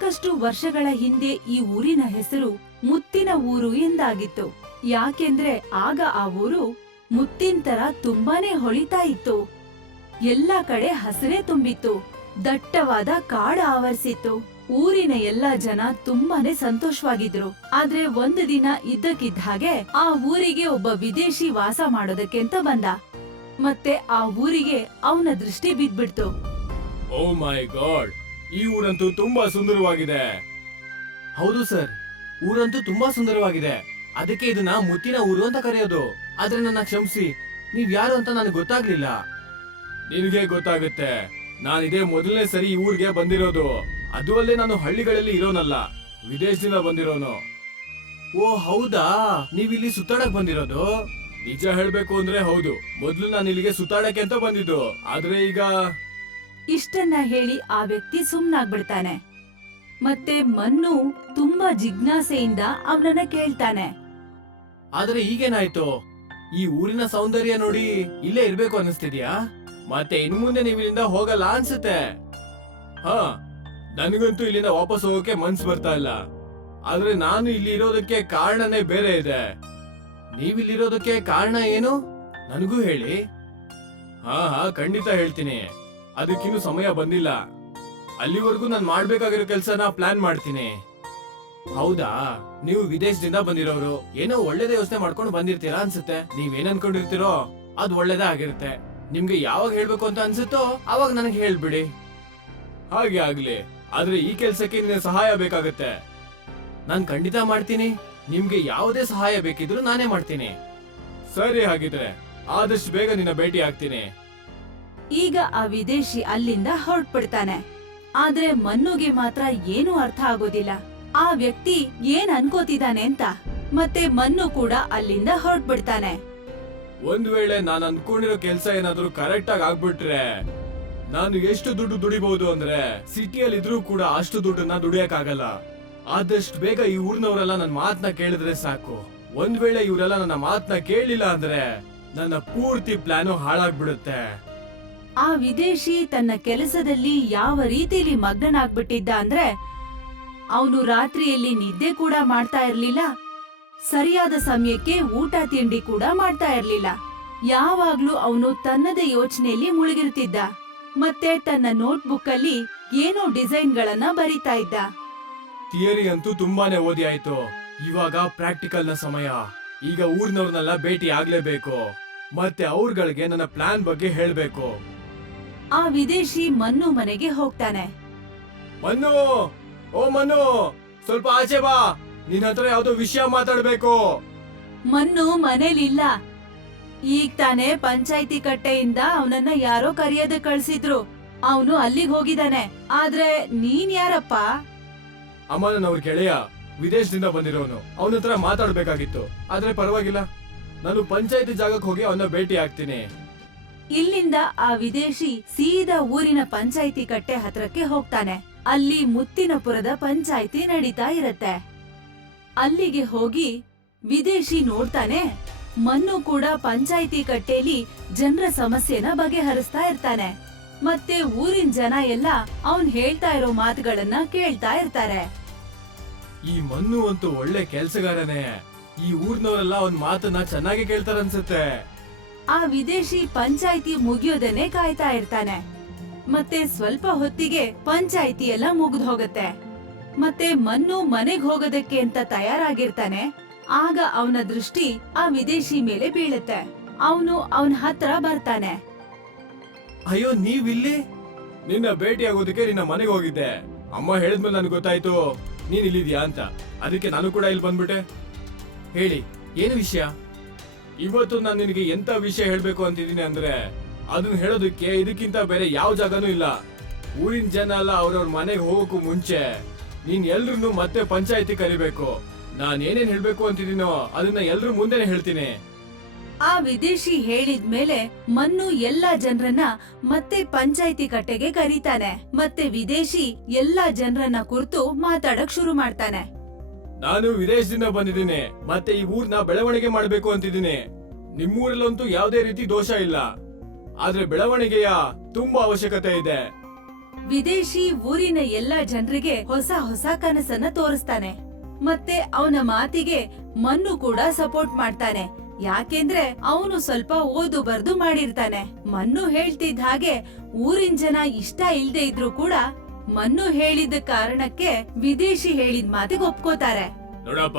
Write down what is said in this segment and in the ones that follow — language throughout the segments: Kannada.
ಸಾಕಷ್ಟು ವರ್ಷಗಳ ಹಿಂದೆ ಈ ಊರಿನ ಹೆಸರು ಮುತ್ತಿನ ಊರು ಎಂದಾಗಿತ್ತು. ಯಾಕೆಂದ್ರೆ ಆಗ ಆ ಊರು ಮುತ್ತಿನ ತರ ತುಂಬಾನೇ ಹೊಳಿತಾ ಇತ್ತು. ಎಲ್ಲ ಕಡೆ ಹಸಿರೇ ತುಂಬಿತ್ತು. ದಟ್ಟವಾದ ಕಾಡ ಆವರಿಸಿತ್ತು. ಊರಿನ ಎಲ್ಲಾ ಜನ ತುಂಬಾನೇ ಸಂತೋಷವಾಗಿದ್ರು. ಆದ್ರೆ ಒಂದು ದಿನ ಇದ್ದಕ್ಕಿದ್ದ ಹಾಗೆ ಆ ಊರಿಗೆ ಒಬ್ಬ ವಿದೇಶಿ ವಾಸ ಮಾಡೋದಕ್ಕೆ ಅಂತ ಬಂದ. ಮತ್ತೆ ಆ ಊರಿಗೆ ಅವನ ದೃಷ್ಟಿ ಬಿದ್ಬಿಡ್ತು. ಓ ಮೈ ಗಾಡ್ ಈ ಊರಂತೂ ತುಂಬಾ ಸುಂದರವಾಗಿದೆ. ಹೌದು ಸರ್ ಊರಂತೂ ತುಂಬಾ ಸುಂದರವಾಗಿದೆ. ಅದಕ್ಕೆ ಇದನ್ನ ಮುತ್ತಿನ ಊರು ಅಂತ ಕರೆಯೋದು. ಆದ್ರೆ ನನ್ನ ಕ್ಷಮಿಸಿ ನೀವ್ ಯಾರು ಅಂತ ನನಗೆ ಗೊತ್ತಾಗ್ಲಿಲ್ಲ. ನಿನಗೆ ಗೊತ್ತಾಗುತ್ತೆ. ನಾನಿದೇ ಮೊದಲನೇ ಸರಿ ಈ ಊರಿಗೆ ಬಂದಿರೋದು. ಅದು ಅಲ್ಲದೆ ನಾನು ಹಳ್ಳಿಗಳಲ್ಲಿ ಇರೋನಲ್ಲ ವಿದೇಶದಿಂದ ಬಂದಿರೋನು. ಓ ಹೌದಾ? ನೀವ್ ಇಲ್ಲಿ ಸುತ್ತಾಡಕ್ ಬಂದಿರೋದು? ನಿಜ ಹೇಳ್ಬೇಕು ಅಂದ್ರೆ ಹೌದು. ಮೊದ್ಲು ನಾನು ಇಲ್ಲಿಗೆ ಸುತ್ತಾಡಕ್ಕೆ ಅಂತ ಬಂದಿದ್ದು. ಆದ್ರೆ ಈಗ ಇಷ್ಟನ್ನ ಹೇಳಿ ಆ ವ್ಯಕ್ತಿ ಸುಮ್ನಾಗ್ಬಿಡ್ತಾನೆ. ಮತ್ತೆ ಮನ್ನು ತುಂಬಾ ಜಿಜ್ಞಾಸೆಯಿಂದ ಅವನನ್ನ ಕೇಳ್ತಾನೆ. ಆದ್ರೆ ಈಗೇನಾಯ್ತು? ಈ ಊರಿನ ಸೌಂದರ್ಯ ನೋಡಿ ಇಲ್ಲೇ ಇರ್ಬೇಕು ಅನಿಸ್ತಿದ್ಯಾ ಮತ್ತೆ ಇನ್ ಮುಂದೆ ನೀವಿಲ್ಲಿಂದ ಹೋಗಲ್ಲ ಅನ್ಸುತ್ತೆ. ಹಾ, ನನಗಂತೂ ಇಲ್ಲಿಂದ ವಾಪಸ್ ಹೋಗೋಕೆ ಮನ್ಸ್ ಬರ್ತಾ ಇಲ್ಲ. ಆದ್ರೆ ನಾನು ಇಲ್ಲಿ ಇರೋದಕ್ಕೆ ಕಾರಣನೇ ಬೇರೆ ಇದೆ. ನೀವಿಲ್ಲಿರೋದಕ್ಕೆ ಕಾರಣ ಏನು? ನನಗೂ ಹೇಳಿ. ಹಾ ಹಾ, ಖಂಡಿತ ಹೇಳ್ತೀನಿ. ಅದಕ್ಕಿನ್ನೂ ಸಮಯ ಬಂದಿಲ್ಲ. ಅಲ್ಲಿವರೆಗೂ ನಾನು ಮಾಡ್ಬೇಕಾಗಿರೋ ಕೆಲಸನ ಪ್ಲಾನ್ ಮಾಡ್ತೀನಿ. ಹೌದಾ? ನೀವು ವಿದೇಶದಿಂದ ಬಂದಿರೋರು, ಏನೋ ಒಳ್ಳೇದೇ ಯೋಚನೆ ಮಾಡ್ಕೊಂಡು ಬಂದಿರ್ತೀರಾ ಅನ್ಸುತ್ತೆ. ನೀವೇನ್ ಅನ್ಕೊಂಡಿರ್ತೀರೋ ಅದ್ ಒಳ್ಳೇದೇ ಆಗಿರುತ್ತೆ. ನಿಮ್ಗೆ ಯಾವಾಗ ಹೇಳ್ಬೇಕು ಅಂತ ಅನ್ಸುತ್ತೋ ಅವಾಗ ನನಗೆ ಹೇಳ್ಬಿಡಿ. ಹಾಗೆ ಆಗ್ಲಿ. ಆದ್ರೆ ಈ ಕೆಲ್ಸಕ್ಕೆ ನಿನ್ನ ಸಹಾಯ ಬೇಕಾಗುತ್ತೆ. ನಾನ್ ಖಂಡಿತ ಮಾಡ್ತೀನಿ. ನಿಮ್ಗೆ ಯಾವುದೇ ಸಹಾಯ ಬೇಕಿದ್ರು ನಾನೇ ಮಾಡ್ತೀನಿ. ಸರಿ ಹಾಗಿದ್ರೆ, ಆದಷ್ಟು ಬೇಗ ನಿನ್ನ ಭೇಟಿ ಆಗ್ತೀನಿ ಈಗ ಆ ವಿದೇಶಿ ಅಲ್ಲಿಂದ ಹೊರಟ್ಬಿಡ್ತಾನೆ. ಆದ್ರೆ ಮನ್ನುಗೆ ಮಾತ್ರ ಏನೂ ಅರ್ಥ ಆಗೋದಿಲ್ಲ. ಆ ವ್ಯಕ್ತಿ ಏನ್ ಅನ್ಕೋತಿದ್ದಾನೆ ಅಂತ ಮತ್ತೆ ಮನ್ನು ಕೂಡ ಅಲ್ಲಿಂದ ಹೊರಟ್ಬಿಡ್ತಾನೆ. ಒಂದ್ ವೇಳೆ ನಾನು ಅನ್ಕೊಂಡಿರೋ ಕೆಲಸ ಏನಾದ್ರೂ ಕರೆಕ್ಟ್ ಆಗಿ ಆಗ್ಬಿಟ್ರೆ ನಾನು ಎಷ್ಟು ದುಡ್ಡು ದುಡಿಬಹುದು ಅಂದ್ರೆ ಸಿಟಿಯಲ್ಲಿ ಇದ್ರೂ ಕೂಡ ಅಷ್ಟು ದುಡ್ಡನ್ನ ದುಡಿಯಕ್ಕಾಗಲ್ಲ. ಆದಷ್ಟು ಬೇಗ ಈ ಊರ್ನವರೆಲ್ಲ ನನ್ನ ಮಾತನ್ನ ಕೇಳಿದ್ರೆ ಸಾಕು. ಒಂದ್ ವೇಳೆ ಇವರೆಲ್ಲ ನನ್ನ ಮಾತನ್ನ ಕೇಳಿಲ್ಲ ಅಂದ್ರೆ ನನ್ನ ಪೂರ್ತಿ ಪ್ಲಾನು ಹಾಳಾಗ್ಬಿಡುತ್ತೆ. ಆ ವಿದೇಶಿ ತನ್ನ ಕೆಲಸದಲ್ಲಿ ಯಾವ ರೀತಿಲಿ ಮಗ್ನನಾಗ್ಬಿಟ್ಟಿದ್ದ ಅಂದ್ರೆ, ಅವನು ರಾತ್ರಿಯಲ್ಲಿ ನಿದ್ದೆ ಕೂಡ ಮಾಡ್ತಾ ಇರ್ಲಿಲ್ಲ. ಸರಿಯಾದ ಸಮಯಕ್ಕೆ ಊಟ ತಿಂಡಿ ಕೂಡ ಮಾಡ್ತಾ ಇರ್ಲಿಲ್ಲ. ಯಾವಾಗ್ಲೂ ಅವನು ತನ್ನದೇ ಯೋಚನೆಯಲ್ಲಿ ಮುಳುಗಿರ್ತಿದ್ದ. ಮತ್ತೆ ತನ್ನ ನೋಟ್ಬುಕ್ ಅಲ್ಲಿ ಏನೋ ಡಿಸೈನ್ಗಳನ್ನ ಬರಿತಾ ಇದ್ದ. ಥಿಯರಿ ಅಂತೂ ತುಂಬಾನೇ ಓದಿ ಆಯ್ತು. ಇವಾಗ ಪ್ರಾಕ್ಟಿಕಲ್ನ ಸಮಯ. ಈಗ ಊರ್ನವ್ರನ್ನೆಲ್ಲ ಭೇಟಿ ಆಗ್ಲೇಬೇಕು. ಮತ್ತೆ ಅವ್ರಗಳಿಗೆ ನನ್ನ ಪ್ಲಾನ್ ಬಗ್ಗೆ ಹೇಳ್ಬೇಕು. ಆ ವಿದೇಶಿ ಮನ್ನು ಮನೆಗೆ ಹೋಗ್ತಾನೆ. ಮನ್ನು ಓ ಮನ್ನು ಸ್ವಲ್ಪ ಆಚೆ ಬಾ. ನಿನ್ ಹತ್ರ ಯಾವ್ದೋ ವಿಷಯ ಮಾತಾಡ್ಬೇಕು. ಮನ್ನು ಮನೇಲಿಲ್ಲ. ಈಗ ತಾನೇ ಪಂಚಾಯ್ತಿ ಕಟ್ಟೆಯಿಂದ ಅವನನ್ನ ಯಾರೋ ಕರೆಯದ ಕಳ್ಸಿದ್ರು. ಅವನು ಅಲ್ಲಿಗೆ ಹೋಗಿದ್ದಾನೆ. ಆದ್ರೆ ನೀನ್ ಯಾರಪ್ಪ? ಅಮ್ಮ ನನ್ನ ಅವ್ರ ಗೆಳೆಯ. ವಿದೇಶದಿಂದ ಬಂದಿರೋನು. ಅವನ ಹತ್ರ ಮಾತಾಡ್ಬೇಕಾಗಿತ್ತು. ಆದ್ರೆ ಪರವಾಗಿಲ್ಲ. ನಾನು ಪಂಚಾಯತಿ ಜಾಗಕ್ಕೆ ಹೋಗಿ ಅವನ ಭೇಟಿ ಆಗ್ತೀನಿ. ಇಲ್ಲಿಂದ ಆ ವಿದೇಶಿ ಸೀದಾ ಊರಿನ ಪಂಚಾಯಿತಿ ಕಟ್ಟೆ ಹತ್ರಕ್ಕೆ ಹೋಗ್ತಾನೆ. ಅಲ್ಲಿ ಮುತ್ತಿನಪುರದ ಪಂಚಾಯಿತಿ ನಡೀತಾ ಇರತ್ತೆ. ಅಲ್ಲಿಗೆ ಹೋಗಿ ವಿದೇಶಿ ನೋಡ್ತಾನೆ. ಮನ್ನು ಕೂಡ ಪಂಚಾಯಿತಿ ಕಟ್ಟೆಲಿ ಜನರ ಸಮಸ್ಯೆನ ಬಗೆಹರಿಸ್ತಾ ಇರ್ತಾನೆ. ಮತ್ತೆ ಊರಿನ ಜನ ಎಲ್ಲ ಅವನ್ ಹೇಳ್ತಾ ಇರೋ ಮಾತುಗಳನ್ನ ಕೇಳ್ತಾ ಇರ್ತಾರೆ. ಈ ಮನ್ನು ಅಂತೂ ಒಳ್ಳೆ ಕೆಲ್ಸಗಾರನೇ. ಈ ಊರ್ನವರೆಲ್ಲ ಅವನ್ ಮಾತನ್ನ ಚೆನ್ನಾಗಿ ಕೇಳ್ತಾರನ್ಸುತ್ತೆ. ಆ ವಿದೇಶಿ ಪಂಚಾಯಿತಿ ಮುಗಿಯೋದನ್ನೇ ಕಾಯ್ತಾ ಇರ್ತಾನೆ. ಮತ್ತೆ ಸ್ವಲ್ಪ ಹೊತ್ತಿಗೆ ಪಂಚಾಯಿತಿ ಎಲ್ಲ ಮುಗ್ದು ಹೋಗತ್ತೆ. ಮತ್ತೆ ಮನ್ನು ಮನೆಗ್ ಹೋಗೋದಕ್ಕೆ ಅಂತ ತಯಾರಾಗಿರ್ತಾನೆ. ಆಗ ಅವನ ದೃಷ್ಟಿ ಆ ವಿದೇಶಿ ಮೇಲೆ ಬೀಳುತ್ತೆ. ಅವನು ಅವನ ಹತ್ರ ಬರ್ತಾನೆ. ಅಯ್ಯೋ, ನೀವಿಲ್ಲಿ? ನಿನ್ನ ಭೇಟಿಯಾಗೋದಕ್ಕೆ ನಿನ್ನ ಮನೆಗೆ ಹೋಗಿದ್ದೆ. ಅಮ್ಮ ಹೇಳಿದ್ಮೇಲೆ ನನಗೆ ಗೊತ್ತಾಯ್ತು. ನೀನ್ ಇಲ್ಲಿದ್ಯಾ ಅಂತ. ಅದಕ್ಕೆ ನಾನು ಕೂಡ ಇಲ್ಲಿ ಬಂದ್ಬಿಟ್ಟೆ. ಹೇಳಿ, ಏನು ವಿಷಯ? ಇವತ್ತು ನಾನು ನಿನಗೆ ಎಂತ ವಿಷಯ ಹೇಳ್ಬೇಕು ಅಂತಿದ್ದೀನಿ ಅಂದ್ರೆ, ಅದನ್ನ ಹೇಳೋದಕ್ಕೆ ಇದಕ್ಕಿಂತ ಬೇರೆ ಯಾವ ಜಾಗನೂ ಇಲ್ಲ. ಊರಿನ ಜನ ಎಲ್ಲ ಅವ್ರವ್ರ ಮನೆಗೆ ಹೋಗೋಕ್ಕೂ ಮುಂಚೆ ನೀನ್ ಎಲ್ರು ಮತ್ತೆ ಪಂಚಾಯತಿ ಕರಿಬೇಕು. ನಾನು ಏನೇನ್ ಹೇಳ್ಬೇಕು ಅಂತಿದ್ದೀನೋ ಅದನ್ನ ಎಲ್ರು ಮುಂದೆನೆ ಹೇಳ್ತೀನಿ. ಆ ವಿದೇಶಿ ಹೇಳಿದ್ಮೇಲೆ ಮನ್ನು ಎಲ್ಲಾ ಜನರನ್ನ ಮತ್ತೆ ಪಂಚಾಯತಿ ಕಟ್ಟೆಗೆ ಕರೀತಾನೆ. ಮತ್ತೆ ವಿದೇಶಿ ಎಲ್ಲಾ ಜನರನ್ನ ಕುರಿತು ಮಾತಾಡಕ್ ಶುರು ಮಾಡ್ತಾನೆ. ನಾನು ವಿದೇಶದಿಂದ ಬಂದಿದ್ದೀನಿ, ಮತ್ತೆ ಈ ಊರ್ನ ಬೆಳವಣಿಗೆ ಮಾಡಬೇಕು ಅಂತಿದ್ದೀನಿ. ನಿಮ್ಮೂರಲ್ಲಂತೂ ಯಾವುದೇ ರೀತಿ ದೋಷ ಇಲ್ಲ. ಆದ್ರೆ ಬೆಳವಣಿಗೆಯ ತುಂಬಾ ಅವಶ್ಯಕತೆ ಇದೆ. ವಿದೇಶಿ ಊರಿನ ಎಲ್ಲ ಜನರಿಗೆ ಹೊಸ ಹೊಸ ಕನಸನ್ನ ತೋರಿಸ್ತಾನೆ. ಮತ್ತೆ ಅವನ ಮಾತಿಗೆ ಮನ್ನು ಕೂಡ ಸಪೋರ್ಟ್ ಮಾಡ್ತಾನೆ. ಯಾಕೆಂದ್ರೆ ಅವನು ಸ್ವಲ್ಪ ಓದು ಬರ್ದು ಮಾಡಿರ್ತಾನೆ. ಮನ್ನು ಹೇಳ್ತಿದ್ದ ಹಾಗೆ ಊರಿನ ಜನ ಇಷ್ಟ ಇಲ್ದೆ ಇದ್ರು ಕೂಡ ಮನ್ನು ಹೇಳಿದ ಕಾರಣಕ್ಕೆ ವಿದೇಶಿ ಹೇಳಿದ ಮಾತಿಗೆ ಒಪ್ಕೋತಾರೆ. ನೋಡಪ್ಪ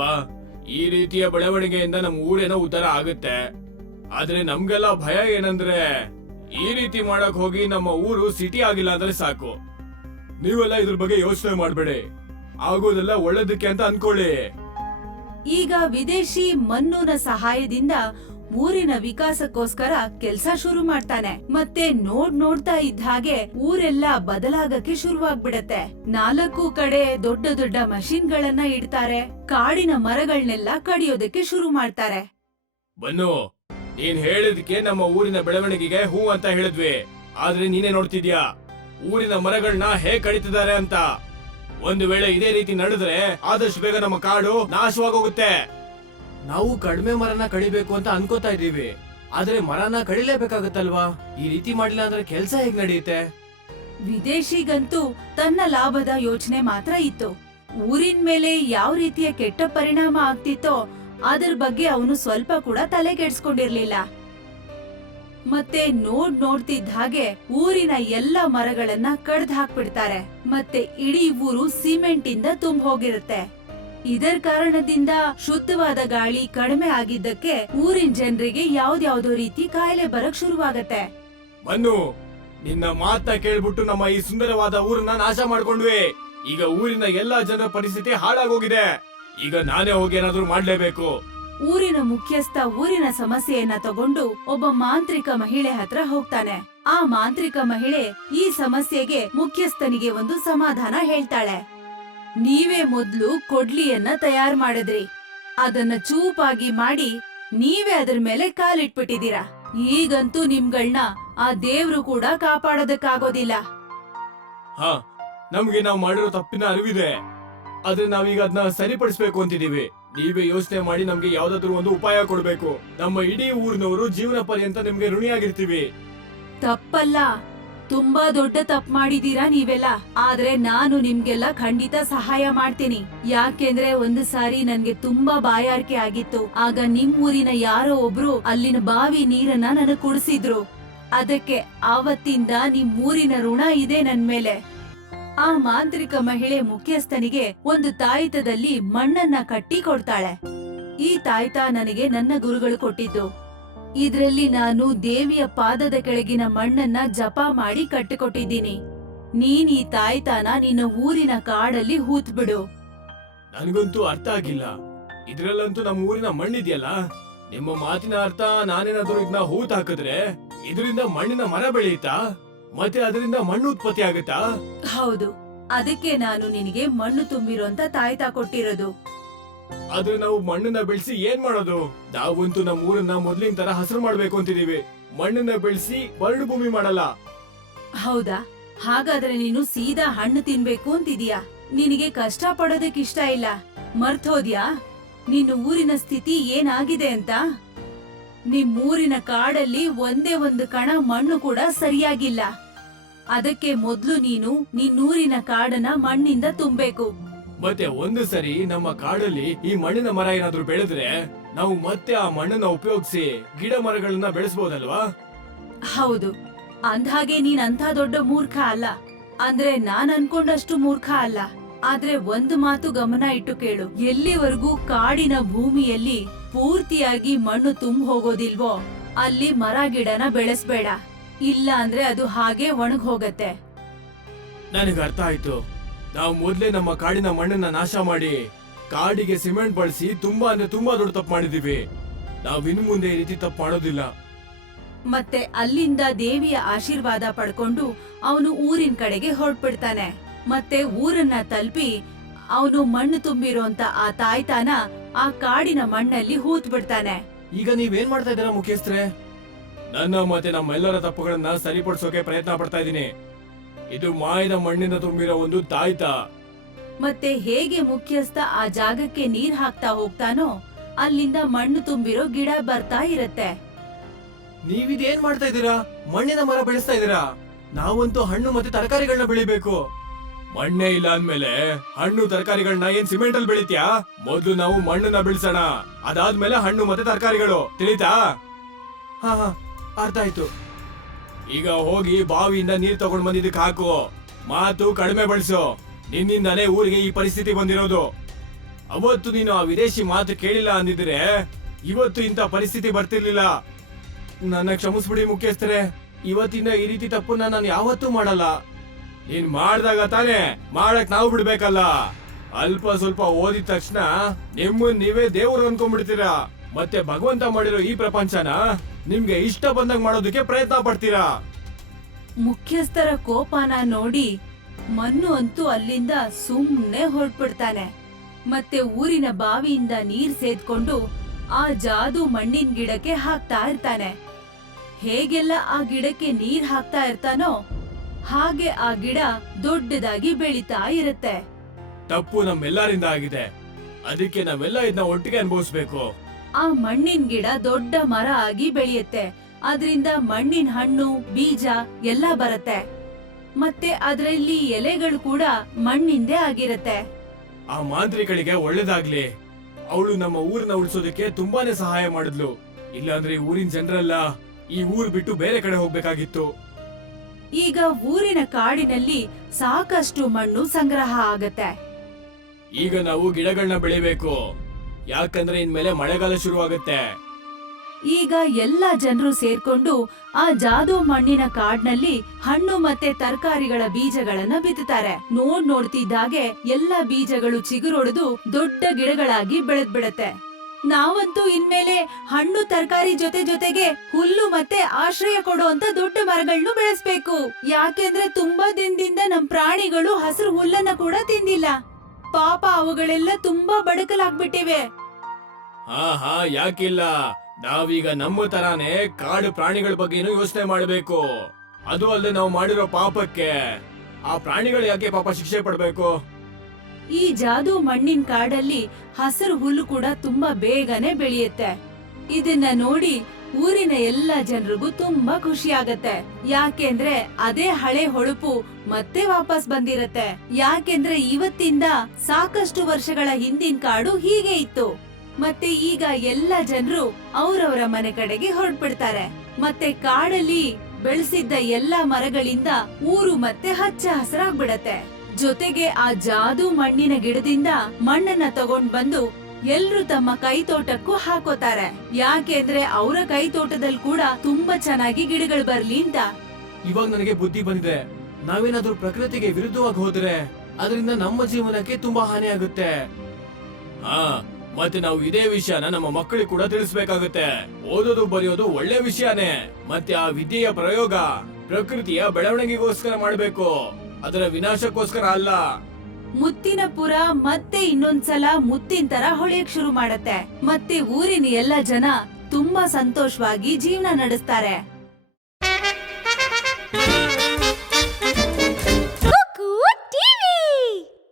ಈ ರೀತಿಯ ಬೆಳವಣಿಗೆಯಿಂದ ನಮ್ಮ ಊರೇನೋ ಉತ್ತರ ಆಗುತ್ತೆ. ಆದ್ರೆ ನಮ್ಗೆಲ್ಲ ಭಯ ಏನಂದ್ರೆ ಈ ರೀತಿ ಮಾಡಕ್ ಹೋಗಿ ನಮ್ಮ ಊರು ಸಿಟಿ ಆಗಿಲ್ಲ ಅಂದ್ರೆ ಸಾಕು. ನೀವೆಲ್ಲ ಇದ್ರ ಬಗ್ಗೆ ಯೋಚನೆ ಮಾಡ್ಬೇಡಿ. ಆಗೋದೆಲ್ಲ ಒಳ್ಳೇದಕ್ಕೆ ಅಂತ ಅನ್ಕೊಳ್ಳಿ. ಈಗ ವಿದೇಶಿ ಮನ್ನುನ ಸಹಾಯದಿಂದ ಊರಿನ ವಿಕಾಸಕ್ಕೋಸ್ಕರ ಕೆಲ್ಸ ಶುರು ಮಾಡ್ತಾನೆ. ಮತ್ತೆ ನೋಡ್ ನೋಡ್ತಾ ಇದ್ದ ಹಾಗೆ ಊರೆಲ್ಲ ಬದಲಾಗಕ್ಕೆ ಶುರುವಾಗ್ಬಿಡತ್ತೆ. ನಾಲ್ಕು ಕಡೆ ದೊಡ್ಡ ದೊಡ್ಡ ಮಷಿನ್ ಗಳನ್ನ ಇಡ್ತಾರೆ. ಕಾಡಿನ ಮರಗಳನ್ನೆಲ್ಲ ಕಡಿಯೋದಕ್ಕೆ ಶುರು ಮಾಡ್ತಾರೆ. ಬನ್ನು, ನೀನ್ ಹೇಳಿದ್ಕೆ ನಮ್ಮ ಊರಿನ ಬೆಳವಣಿಗೆಗೆ ಹೂ ಅಂತ ಹೇಳಿದ್ವಿ. ಆದ್ರೆ ನೀನೇ ನೋಡ್ತಿದ್ಯಾ? ಊರಿನ ಮರಗಳನ್ನ ಹೇಗ್ ಕಡಿತಿದ್ದಾರೆ ಅಂತ? ಒಂದು ವೇಳೆ ಇದೇ ರೀತಿ ನಡೆದ್ರೆ ಆದಷ್ಟು ಬೇಗ ನಮ್ಮ ಕಾಡು ನಾಶವಾಗೋಗುತ್ತೆ. ನಾವು ಕಡಿಮೆ ಮರನ ಕಡಿಬೇಕು ಅಂತ ಅನ್ಕೋತಾ ಇದೀವಿ ಆದ್ರೆ ಮರನ ಕಡಿಲೇಬೇಕಾಗತ್ತಲ್ವಾ? ಈ ರೀತಿ ಮಾಡಿಲ್ಲ ಅಂದ್ರೆ ಕೆಲಸ ಹೇಗ್ ನಡೆಯುತ್ತೆ? ವಿದೇಶಿಗಂತೂ ತನ್ನ ಲಾಭದ ಯೋಚನೆ ಮಾತ್ರ ಇತ್ತು. ಊರಿನ ಮೇಲೆ ಯಾವ ರೀತಿಯ ಕೆಟ್ಟ ಪರಿಣಾಮ ಆಗ್ತಿತ್ತೋ ಅದರ ಬಗ್ಗೆ ಅವನು ಸ್ವಲ್ಪ ಕೂಡ ತಲೆ ಕೆಡ್ಸ್ಕೊಂಡಿರ್ಲಿಲ್ಲ ಮತ್ತೆ ನೋಡ್ ನೋಡ್ತಿದ್ದ ಹಾಗೆ ಊರಿನ ಎಲ್ಲ ಮರಗಳನ್ನ ಕಡ್ದ್ ಹಾಕ್ಬಿಡ್ತಾರೆ ಮತ್ತೆ ಇಡೀ ಊರು ಸಿಮೆಂಟ್ ಇಂದ ತುಂಬ ಹೋಗಿರುತ್ತೆ ಇದರ ಕಾರಣದಿಂದ ಶುದ್ಧವಾದ ಗಾಳಿ ಕಡಿಮೆ ಆಗಿದ್ದಕ್ಕೆ ಊರಿನ ಜನರಿಗೆ ಯಾವ್ದ್ಯಾವ್ದೋ ರೀತಿ ಕಾಯಿಲೆ ಬರಕ್ ಶುರುವಾಗತ್ತೆ. ಬನ್ನು ನಿನ್ನ ಮಾತ ಕೇಳ್ಬಿಟ್ಟು ನಮ್ಮ ಈ ಸುಂದರವಾದ ಊರನ್ನ ನಾಶ ಮಾಡ್ಕೊಂಡ್ವಿ. ಈಗ ಊರಿನ ಎಲ್ಲಾ ಜನರ ಪರಿಸ್ಥಿತಿ ಹಾಳಾಗೋಗಿದೆ. ಈಗ ನಾನೇ ಹೋಗಿ ಏನಾದ್ರೂ ಮಾಡ್ಲೇಬೇಕು. ಊರಿನ ಮುಖ್ಯಸ್ಥ ಊರಿನ ಸಮಸ್ಯೆಯನ್ನ ತಗೊಂಡು ಒಬ್ಬ ಮಾಂತ್ರಿಕ ಮಹಿಳೆ ಹತ್ರ ಹೋಗ್ತಾನೆ. ಆ ಮಾಂತ್ರಿಕ ಮಹಿಳೆ ಈ ಸಮಸ್ಯೆಗೆ ಮುಖ್ಯಸ್ಥನಿಗೆ ಒಂದು ಸಮಾಧಾನ ಹೇಳ್ತಾಳೆ. ನೀವೇ ಮೊದ್ಲು ಕೊಡ್ಲಿಯನ್ನ ತಯಾರ್ ಮಾಡಿದ್ರಿ. ಅದನ್ನ ಚೂಪಾಗಿ ಮಾಡಿ ನೀವೇ ಅದ್ರ ಮೇಲೆ ಕಾಲಿಟ್ಬಿಟ್ಟಿದ್ದೀರಾ. ಈಗಂತೂ ನಿಮ್ಗಳನ್ನ ಆ ದೇವ್ರು ಕೂಡ ಕಾಪಾಡೋದಕ್ಕಾಗೋದಿಲ್ಲ. ಹಾ ನಮ್ಗೆ ನಾವು ಮಾಡಿರೋ ತಪ್ಪಿನ ಅರಿವಿದೆ. ಆದ್ರೆ ನಾವೀಗ ಅದನ್ನ ಸರಿಪಡಿಸ್ಬೇಕು ಅಂತಿದೀವಿ ನೀವೇ ಯೋಚನೆ ಮಾಡಿ ನಮ್ಗೆ ಯಾವ್ದಾದ್ರು ಒಂದು ಉಪಾಯ ಕೊಡ್ಬೇಕು. ನಮ್ಮ ಇಡೀ ಊರಿನವರು ಜೀವನ ಪರ್ಯಂತ ನಿಮ್ಗೆ ಋಣಿಯಾಗಿರ್ತೀವಿ. ತಪ್ಪಲ್ಲ. ತುಂಬಾ ದೊಡ್ಡ ತಪ್ಪು ಮಾಡಿದೀರಾ ನೀವೆಲ್ಲ? ಆದ್ರೆ ನಾನು ನಿಮ್ಗೆಲ್ಲ ಖಂಡಿತ ಸಹಾಯ ಮಾಡ್ತೀನಿ. ಯಾಕೆಂದ್ರೆ ಒಂದು ಸಾರಿ ನನ್ಗೆ ತುಂಬಾ ಬಾಯಾರಿಕೆ ಆಗಿತ್ತು. ಆಗ ನಿಮ್ ಊರಿನ ಯಾರೋ ಒಬ್ರು ಅಲ್ಲಿನ ಬಾವಿ ನೀರನ್ನ ನನಗ್ ಕುಡಿಸಿದ್ರು. ಅದಕ್ಕೆ ಆವತ್ತಿಂದ ನಿಮ್ ಊರಿನ ಋಣ ಇದೆ ನನ್ ಮೇಲೆ. ಆ ಮಾಂತ್ರಿಕ ಮಹಿಳೆ ಮುಖ್ಯಸ್ಥನಿಗೆ ಒಂದು ತಾಯಿತದಲ್ಲಿ ಮಣ್ಣನ್ನ ಕಟ್ಟಿ ಕೊಡ್ತಾಳೆ ಈ ತಾಯ್ತ ನನಗೆ ನನ್ನ ಗುರುಗಳು ಕೊಟ್ಟಿದ್ದು. ಇದ್ರಲ್ಲಿ ನಾನು ದೇವಿಯ ಪಾದದ ಕೆಳಗಿನ ಮಣ್ಣನ್ನ ಜಪ ಮಾಡಿ ಕಟ್ಟಿಕೊಟ್ಟಿದ್ದೀನಿ. ನೀನ್ ಈ ತಾಯ್ತಾನ ನಿನ್ನ ಊರಿನ ಕಾಡಲ್ಲಿ ಹೂತ್ಬಿಡು. ನನಗಂತೂ ಅರ್ಥ ಆಗಿಲ್ಲ. ಇದ್ರಲ್ಲಂತೂ ನಮ್ಮ ಊರಿನ ಮಣ್ಣಿದೆಯಲ್ಲ? ನಿಮ್ಮ ಮಾತಿನ ಅರ್ಥ ನಾನೇನಾದ್ರೂ ಇದನ್ನ ಹೂತ್ ಹಾಕಿದ್ರೆ ಇದರಿಂದ ಮಣ್ಣಿನ ಮರ ಬೆಳೆಯುತ್ತಾ? ಮತ್ತೆ ಅದರಿಂದ ಮಣ್ಣು ಉತ್ಪತ್ತಿ ಆಗುತ್ತಾ? ಹೌದು. ಅದಕ್ಕೆ ನಾನು ನಿನಗೆ ಮಣ್ಣು ತುಂಬಿರೋಂತ ತಾಯ್ತಾ ಕೊಟ್ಟಿರೋದು. ಆದ್ರೆ ನಾವು ಮಣ್ಣನ್ನ ಬೆಳೆಸಿ ಏನ್ ಮಾಡೋದು? ನಾವಂತೂ ನಮ್ಮ ಊರನ್ನ ಮೊದ್ಲಿನ ತರ ಹಸಿರು ಮಾಡ್ಬೇಕು ಅಂತಿದೀವಿ. ಮಣ್ಣನ್ನ ಬೆಳೆಸಿ ಬರಡು ಭೂಮಿ ಮಾಡಲ್ಲ. ಹೌದಾ? ಹಾಗಾದ್ರೆ ನೀನು ಸೀದಾ ಹಣ್ಣು ತಿನ್ಬೇಕು ಅಂತಿದೀಯಾ? ನಿನಗೆ ಕಷ್ಟ ಪಡೋದಕ್ ಇಷ್ಟ ಇಲ್ಲ. ಮರ್ತೋದ್ಯಾ? ನಿನ್ನ ಊರಿನ ಸ್ಥಿತಿ ಏನಾಗಿದೆ ಅಂತ? ನಿಮ್ಮೂರಿನ ಕಾಡಲ್ಲಿ ಒಂದೇ ಒಂದು ಕಣ ಮಣ್ಣು ಕೂಡ ಸರಿಯಾಗಿಲ್ಲ. ಅದಕ್ಕೆ ಮೊದ್ಲು ನೀನು ನಿನ್ನೂರಿನ ಕಾಡನ್ನ ಮಣ್ಣಿಂದ ತುಂಬೇಕು ಮತ್ತೆ ಒಂದು ಸರಿ ನಮ್ಮ ಕಾಡಲ್ಲಿ ಈ ಮಣ್ಣಿನ ಮರ ಏನಾದ್ರೂ ಬೆಳೆದ್ರೆ ನಾವು ಮತ್ತೆ ಆ ಮಣ್ಣನ್ನ ಉಪಯೋಗಿಸಿ ಗಿಡ ಮರಗಳನ್ನ ಬೆಳೆಸಬಹುದಲ್ವಾ ಹೌದು. ಅಂದ್ಹಾಗೆ ನೀನ್ ಅಂತ ದೊಡ್ಡ ಮೂರ್ಖ ಅಲ್ಲ. ಅಂದ್ರೆ ನಾನ್ ಅನ್ಕೊಂಡಷ್ಟು ಮೂರ್ಖ ಅಲ್ಲ. ಆದ್ರೆ ಒಂದು ಮಾತು ಗಮನ ಇಟ್ಟು ಕೇಳು. ಎಲ್ಲಿವರೆಗೂ ಕಾಡಿನ ಭೂಮಿಯಲ್ಲಿ ಪೂರ್ತಿಯಾಗಿ ಮಣ್ಣು ತುಂಬ ಹೋಗೋದಿಲ್ವೋ ಅಲ್ಲಿ ಮರ ಗಿಡನ ಬೆಳೆಸ್ಬೇಡ. ಇಲ್ಲ ಅಂದ್ರೆ ಅದು ಹಾಗೆ ಒಣಗ್ ಹೋಗತ್ತೆ ನನಗೆ ಅರ್ಥ ಆಯ್ತು. ನಾವು ಮೊದಲೇ ನಮ್ಮ ಕಾಡಿನ ಮಣ್ಣನ್ನ ನಾಶ ಮಾಡಿ ಕಾಡಿಗೆ ಸಿಮೆಂಟ್ ಬಳಸಿ ತುಂಬಾ ಅಂದ್ರೆ ತುಂಬಾ ದೊಡ್ಡ ತಪ್ಪು ಮಾಡಿದೀವಿ. ನಾವ್ ಇನ್ ಮುಂದೆ ಈ ರೀತಿ ತಪ್ಪು ಮಾಡೋದಿಲ್ಲ. ಮತ್ತೆ ಅಲ್ಲಿಂದ ದೇವಿಯ ಆಶೀರ್ವಾದ ಪಡ್ಕೊಂಡು ಅವನು ಊರಿನ ಕಡೆಗೆ ಹೊರಟ್ಬಿಡ್ತಾನೆ. ಮತ್ತೆ ಊರನ್ನ ತಲುಪಿ ಅವನು ಮಣ್ಣು ತುಂಬಿರೋಂತ ಆ ತಾಯ್ತಾನ ಆ ಕಾಡಿನ ಮಣ್ಣಲ್ಲಿ ಹೂತ್ ಬಿಡ್ತಾನೆ ಈಗ ನೀವೇನ್ ಮಾಡ್ತಾ ಇದ್ದೀರಾ ಮುಖ್ಯಸ್ಥರೇ ನನ್ನ ಮತ್ತೆ ನಮ್ಮೆಲ್ಲರ ತಪ್ಪುಗಳನ್ನ ಸರಿಪಡಿಸೋಕೆ ಪ್ರಯತ್ನ ಪಡ್ತಾ ಇದ್ದೀನಿ. ಇದು ಮಾಯದ ಮಣ್ಣಿನ ತುಂಬಿರೋ ಒಂದು ತಾಯ್ತ. ಮತ್ತೆ ಹೇಗೆ ಮುಖ್ಯಸ್ಥ ಆ ಜಾಗಕ್ಕೆ ನೀರ್ ಹಾಕ್ತಾ ಹೋಗ್ತಾನೋ ಅಲ್ಲಿಂದ ಮಣ್ಣು ತುಂಬಿರೋ ಗಿಡ ಬರ್ತಾ ಇರತ್ತೆ. ನೀವಿದೇನ್ ಮಾಡ್ತಾ ಇದ್ದೀರಾ? ಮಣ್ಣಿನ ಮರ ಬೆಳೆಸ್ತಾ ಇದ್ದೀರಾ? ನಾವಂತೂ ಹಣ್ಣು ಮತ್ತೆ ತರಕಾರಿಗಳನ್ನ ಬೆಳಿಬೇಕು. ಮಣ್ಣೇ ಇಲ್ಲ ಅಂದ್ಮೇಲೆ ಹಣ್ಣು ತರಕಾರಿಗಳನ್ನ ಏನ್ ಸಿಮೆಂಟ್ ಅಲ್ಲಿ ಬೆಳಿತ್ಯಾ? ಮೊದ್ಲು ನಾವು ಮಣ್ಣನ್ನ ಬೆಳೆಸೋಣ. ಅದಾದ್ಮೇಲೆ ಹಣ್ಣು ಮತ್ತೆ ತರಕಾರಿಗಳು. ತಿಳಿತಾ? ಹಾ ಹಾ ಅರ್ಥ ಆಯ್ತು. ಈಗ ಹೋಗಿ ಬಾವಿಯಿಂದ ನೀರ್ ತಗೊಂಡ್ ಬಂದಿದ್ದಕ್ಕೆ ಹಾಕು. ಮಾತು ಕಡಿಮೆ ಬಳಸು. ನಿನ್ನಿಂದಾನೇ ಊರಿಗೆ ಈ ಪರಿಸ್ಥಿತಿ ಬಂದಿರೋದು. ಅವತ್ತು ನೀನು ಆ ವಿದೇಶಿ ಮಾತು ಕೇಳಿಲ್ಲ ಅಂದಿದ್ರೆ ಇವತ್ತು ಇಂಥ ಪರಿಸ್ಥಿತಿ ಬರ್ತಿರ್ಲಿಲ್ಲ. ನನ್ನ ಕ್ಷಮಿಸ್ಬಿಡಿ ಮುಖ್ಯಸ್ಥರೇ. ಇವತ್ತಿಂದ ಈ ರೀತಿ ತಪ್ಪನ್ನ ನಾನು ಯಾವತ್ತೂ ಮಾಡಲ್ಲ. ನೀನ್ ಮಾಡ್ದಾಗ ತಾನೇ ಮಾಡಕ್ ನಾವು ಬಿಡ್ಬೇಕಲ್ಲ. ಅಲ್ಪ ಸ್ವಲ್ಪ ಓದಿದ ತಕ್ಷಣ ನಿಮ್ಮನ್ ನೀವೇ ದೇವರು ಅನ್ಕೊಂಡ್ಬಿಡ್ತೀರಾ? ಮತ್ತೆ ಭಗವಂತ ಮಾಡಿರೋ ಈ ಪ್ರಪಂಚನ ನಿಮ್ಗೆ ಇಷ್ಟ ಬಂದಂಗ್ ಮಾಡೋದಕ್ಕೆ ಪ್ರಯತ್ನ ಪಡ್ತೀರಾ? ಮುಖ್ಯಸ್ಥರ ಕೋಪನ ನೋಡಿ ಮನ್ನು ಅಂತೂ ಅಲ್ಲಿಂದ ಸುಮ್ನೆ ಹೊರಟ್ಬಿಡ್ತಾನೆ. ಮತ್ತೆ ಊರಿನ ಬಾವಿಯಿಂದ ನೀರ್ ಸೇದ್ಕೊಂಡು ಆ ಜಾದು ಮಣ್ಣಿನ ಗಿಡಕ್ಕೆ ಹಾಕ್ತಾ ಇರ್ತಾನೆ. ಹೇಗೆಲ್ಲ ಆ ಗಿಡಕ್ಕೆ ನೀರ್ ಹಾಕ್ತಾ ಇರ್ತಾನೋ ಹಾಗೆ ಆ ಗಿಡ ದೊಡ್ಡದಾಗಿ ಬೆಳೀತಾ ಇರುತ್ತೆ. ತಪ್ಪು ನಮ್ಮೆಲ್ಲರಿಂದ ಆಗಿದೆ. ಅದಕ್ಕೆ ನಾವೆಲ್ಲ ಇದನ್ನ ಒಟ್ಟಿಗೆ ಅನುಭವಿಸ್ಬೇಕು. ಆ ಮಣ್ಣಿನ ಗಿಡ ದೊಡ್ಡ ಮರ ಆಗಿ ಬೆಳೆಯುತ್ತೆ. ಅದರಿಂದ ಮಣ್ಣಿನ ಹಣ್ಣು ಬೀಜ ಎಲ್ಲ ಬರುತ್ತೆ. ಮತ್ತೆ ಅದರಲ್ಲಿ ಎಲೆಗಳು ಕೂಡ ಮಣ್ಣಿಂದೇ ಆಗಿರತ್ತೆ. ಆ ಮಾಂತ್ರಿಗಳಿಗೆ ಒಳ್ಳೇದಾಗ್ಲಿ. ಅವಳು ನಮ್ಮ ಊರನ್ನ ಉಳಿಸೋದಕ್ಕೆ ತುಂಬಾನೇ ಸಹಾಯ ಮಾಡಿದ್ಲು. ಇಲ್ಲಾಂದ್ರೆ ಈ ಊರಿನ ಜನರೆಲ್ಲ ಈ ಊರ್ ಬಿಟ್ಟು ಬೇರೆ ಕಡೆ ಹೋಗ್ಬೇಕಾಗಿತ್ತು. ಈಗ ಊರಿನ ಕಾಡಿನಲ್ಲಿ ಸಾಕಷ್ಟು ಮಣ್ಣು ಸಂಗ್ರಹ ಆಗತ್ತೆ. ಈಗ ನಾವು ಗಿಡಗಳನ್ನ ಬೆಳಿಬೇಕು. ಯಾಕಂದ್ರೆ ಇನ್ಮೇಲೆ ಮಳೆಗಾಲ ಶುರು ಆಗುತ್ತೆ ಈಗ ಎಲ್ಲ ಜನರು ಸೇರ್ಕೊಂಡು ಆ ಜಾದು ಮಣ್ಣಿನ ಕಾಡ್ನಲ್ಲಿ ಹಣ್ಣು ಮತ್ತೆ ತರಕಾರಿಗಳ ಬೀಜಗಳನ್ನ ಬಿತ್ತುತ್ತಾರೆ. ನೋಡ್ ನೋಡ್ತಿದ್ದಾಗೆ ಎಲ್ಲ ಬೀಜಗಳು ಚಿಗುರೊಡೆದು ದೊಡ್ಡ ಗಿಡಗಳಾಗಿ ಬೆಳೆದ್ ಬಿಡತ್ತೆ ನಾವಂತೂ ಇನ್ಮೇಲೆ ಹಣ್ಣು ತರಕಾರಿ ಜೊತೆ ಜೊತೆಗೆ ಹುಲ್ಲು ಮತ್ತೆ ಆಶ್ರಯ ಕೊಡುವಂತ ದೊಡ್ಡ ಮರಗಳನ್ನು ಬೆಳೆಸ್ಬೇಕು. ಯಾಕೆಂದ್ರೆ ತುಂಬಾ ದಿನದಿಂದ ನಮ್ ಪ್ರಾಣಿಗಳು ಹಸಿರು ಹುಲ್ಲನ್ನ ಕೂಡ ತಿಂದಿಲ್ಲ. ಪಾಪ ಅವುಗಳೆಲ್ಲ ತುಂಬಾ ಬಡಕಲಾಗ್ಬಿಟ್ಟಿವೆ. ಹಾ ಹಾ ಯಾಕಿಲ್ಲ? ನಾವೀಗ ನಮ್ಮ ತರಾನೇ ಕಾಡು ಪ್ರಾಣಿಗಳ ಬಗ್ಗೆನೂ ಯೋಚನೆ ಮಾಡಬೇಕು. ಅದು ಅಲ್ಲದೆ ನಾವು ಮಾಡಿರೋ ಪಾಪಕ್ಕೆ. ಆ ಪ್ರಾಣಿಗಳು ಯಾಕೆ ಪಾಪ ಶಿಕ್ಷೆ ಪಡಬೇಕು? ಈ ಜಾದು ಮಣ್ಣಿನ ಕಾಡಲ್ಲಿ ಹಸಿರು ಹುಲ್ಲು ಕೂಡ ತುಂಬಾ ಬೇಗನೆ ಬೆಳೆಯುತ್ತೆ. ಇದನ್ನ ನೋಡಿ ಊರಿನ ಎಲ್ಲ ಜನರಿಗೂ ತುಂಬಾ ಖುಷಿ ಆಗತ್ತೆ. ಯಾಕೆಂದ್ರೆ ಅದೇ ಹಳೆ ಹೊಳಪು ಮತ್ತೆ ವಾಪಸ್ ಬಂದಿರತ್ತೆ. ಯಾಕೆಂದ್ರೆ ಇವತ್ತಿಂದ ಸಾಕಷ್ಟು ವರ್ಷಗಳ ಹಿಂದಿನ ಕಾಡು ಹೀಗೆ ಇತ್ತು. ಮತ್ತೆ ಈಗ ಎಲ್ಲ ಜನರು ಅವರವರ ಮನೆ ಕಡೆಗೆ ಹೊರಟ್ಬಿಡ್ತಾರೆ. ಮತ್ತೆ ಕಾಡಲ್ಲಿ ಬೆಳೆಸಿದ್ದ ಎಲ್ಲಾ ಮರಗಳಿಂದ ಊರು ಮತ್ತೆ ಹಚ್ಚ ಹಸಿರಾಗ್ಬಿಡತ್ತೆ. ಜೊತೆಗೆ ಆ ಜಾದು ಮಣ್ಣಿನ ಗಿಡದಿಂದ ಮಣ್ಣನ್ನ ತಗೊಂಡ್ ಬಂದು ಎಲ್ರು ತಮ್ಮ ಕೈ ತೋಟಕ್ಕೂ ಹಾಕೋತಾರೆ. ಯಾಕೆಂದ್ರೆ ಅವರ ಕೈ ತೋಟದಲ್ಲಿ ಕೂಡ ತುಂಬಾ ಚೆನ್ನಾಗಿ ಗಿಡಗಳು ಬರ್ಲಿ ಅಂತ. ಇವಾಗ ನನಗೆ ಬುದ್ಧಿ ಬಂದಿದೆ. ನಾವೇನಾದ್ರೂ ಪ್ರಕೃತಿಗೆ ವಿರುದ್ಧವಾಗಿ ಹೋದ್ರೆ ಅದರಿಂದ ನಮ್ಮ ಜೀವನಕ್ಕೆ ತುಂಬಾ ಹಾನಿ ಆಗುತ್ತೆ. ಹಾ, ಮತ್ತೆ ನಾವು ಇದೇ ವಿಷಯನ ನಮ್ಮ ಮಕ್ಕಳಿಗೆ ಕೂಡ ತಿಳಿಸಬೇಕಾಗುತ್ತೆ. ಓದೋದು ಬರೆಯೋದು ಒಳ್ಳೆ ವಿಷಯನೇ. ಮತ್ತೆ ಆ ವಿದ್ಯೆಯ ಪ್ರಯೋಗ ಪ್ರಕೃತಿಯ ಬೆಳವಣಿಗೆಗೋಸ್ಕರ ಮಾಡಬೇಕು. ಅದರ ವಿನಾಶಕ್ಕೋಸ್ಕರ ಅಲ್ಲ. ಮುತ್ತಿನಪುರ ಮತ್ತೆ ಇನ್ನೊಂದ್ಸಲ ಮುತ್ತಿನ ತರ ಹೊಳೆಯಕ್ ಶುರು ಮಾಡತ್ತೆ. ಮತ್ತೆ ಊರಿನ ಎಲ್ಲ ಜನ ತುಂಬಾ ಸಂತೋಷವಾಗಿ ಜೀವನ ನಡೆಸ್ತಾರೆ.